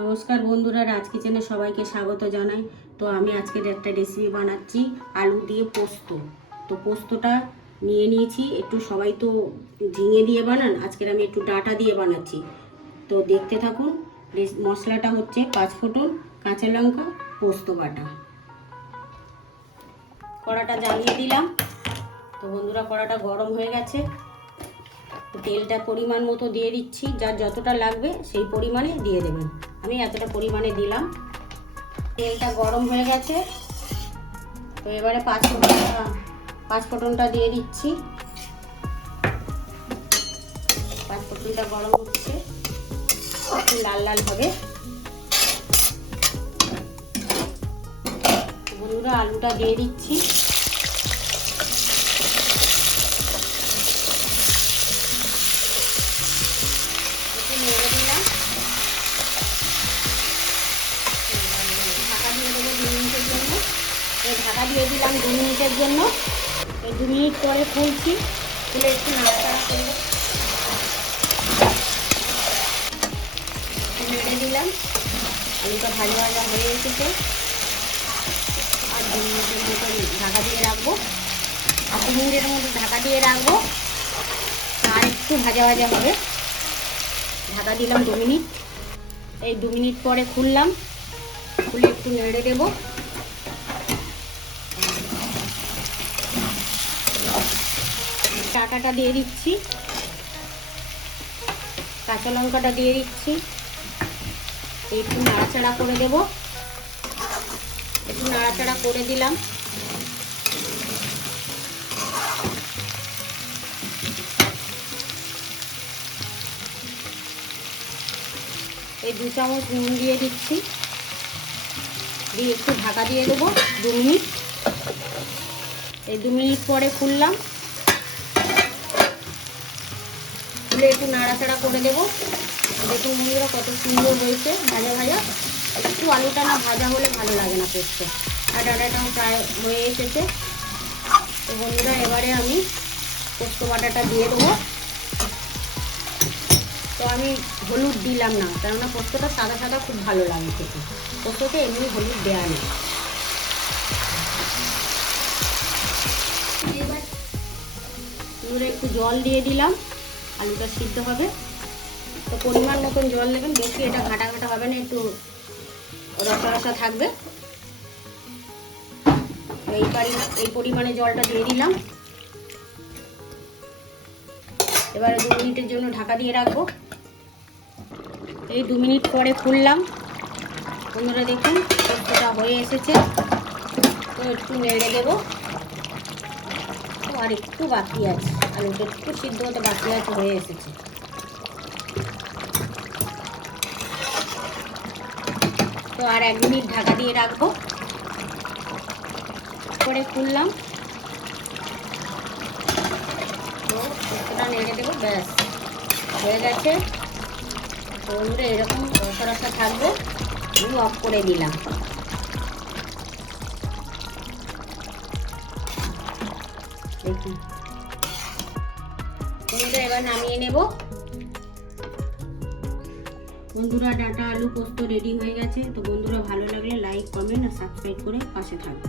নমস্কার বন্ধুরা, রাজ কিচেনে সবাইকে স্বাগত জানাই। তো আমি আজকের একটা রেসিপি বানাচ্ছি আলু দিয়ে পোস্ত। তো পোস্তটা নিয়ে নিয়েছি, একটু সবাই তো ঝিঙে দিয়ে বানান, আজকের আমি একটু ডাঁটা দিয়ে বানাচ্ছি। তো দেখতে থাকুন। মশলাটা হচ্ছে 5 ফোঁটন, কাঁচা লঙ্কা, পোস্ত বাটা। কড়াটা জ্বালিয়ে দিলাম। তো বন্ধুরা, কড়াটা গরম হয়ে গেছে। তেলটা পরিমাণ মতো দিয়ে দিচ্ছি, যার যতটা লাগবে সেই পরিমাণে দিয়ে দেবেন। আমি এতটা পরিমাণে দিলাম। তেলটা গরম হয়ে গেছে। তো এবারে 5 ফোঁটনটা দিয়ে দিচ্ছি। 5 ফোঁটনটা গরম হচ্ছে, একটু লাল লাল হবে। বন্ধুরা, আলুটা দিয়ে দিচ্ছি। নেড়ে দিলাম। ঢাকা দিয়ে দেবো 2 মিনিটের জন্য। ঢাকা দিয়ে দিলাম 2 মিনিটের জন্য। 2 মিনিট পরে খুলছি, খুলে একটু নাড়াচাড়া করবো। নেড়ে দিলাম। আলুটা ভাজা ভাজা হয়ে এসেছে। আর 2 মিনিটের মতো ঢাকা দিয়ে রাখবো। আর 2 মিনিটের মতো ঢাকা দিয়ে রাখবো। আর একটু ভাজা ভাজা হবে। ঢাকা দিলাম 2 মিনিট। এই 2 মিনিট পরে খুললাম, খুলে একটু নেড়ে দেবো। ডাঁটাটা দিয়ে দিচ্ছি, কাঁচা লঙ্কাটা দিয়ে দিচ্ছি। একটু নাড়াচাড়া করে দেব। একটু নাড়াচাড়া করে দিলাম। এই 2 চামচ নুন দিয়ে দিচ্ছি, দিয়ে একটু ঢাকা দিয়ে দেবো 2 মিনিট। এই 2 মিনিট পরে খুললাম, খুলে একটু নাড়াচাড়া করে দেবো। দেখুন বন্ধুরা, কত সুন্দর হয়েছে ভাজা ভাজা। একটু আলুটা না ভাজা হলে ভালো লাগে না পোস্ত। আর ডাঁটাটাও প্রায় হয়ে এসেছে। তো বন্ধুরা, এবারে আমি পোস্ত বাটাটা দিয়ে দেবো। তো আমি হলুদ দিলাম না, কেননা পোস্তটা সাদা সাদা খুব ভালো লাগে খেতে। পোস্ততে এমনি হলুদ দেওয়া নেই। এবার একটু জল দিয়ে দিলাম, আলুটা সিদ্ধ হবে। তো পরিমাণ মতন জল দেবেন, বেশি এটা ঘাটা ঘাটা হবে না, একটু রসা রসা থাকবে। এই পরিমাণে জলটা দিয়ে দিলাম। এবারে 2 মিনিটের জন্য ঢাকা দিয়ে রাখবো। এই 2 মিনিট পরে খুললাম। বন্ধুরা দেখুন, পোস্তটা হয়ে এসেছে। তো একটু নেড়ে দেবো। আর একটু বাকি আছে, আলুটা একটু সিদ্ধ হতে বাকি আছে, হয়ে এসেছে। তো আর 1 মিনিট ঢাকা দিয়ে রাখবো। পরে খুললাম। তো পোস্তটা নেড়ে দেবো, ব্যাস হয়ে গেছে। তো বন্ধুরা, এরকম রসা রসা থাকবে। আমি অফ করে দিলাম। দেখুন বন্ধুরা, এবার নামিয়ে নেব। বন্ধুরা, ডাঁটা আলু পোস্ত রেডি হয়ে গেছে। তো বন্ধুরা, ভালো লাগলে লাইক, কমেন্ট আর সাবস্ক্রাইব করে পাশে থাকবে।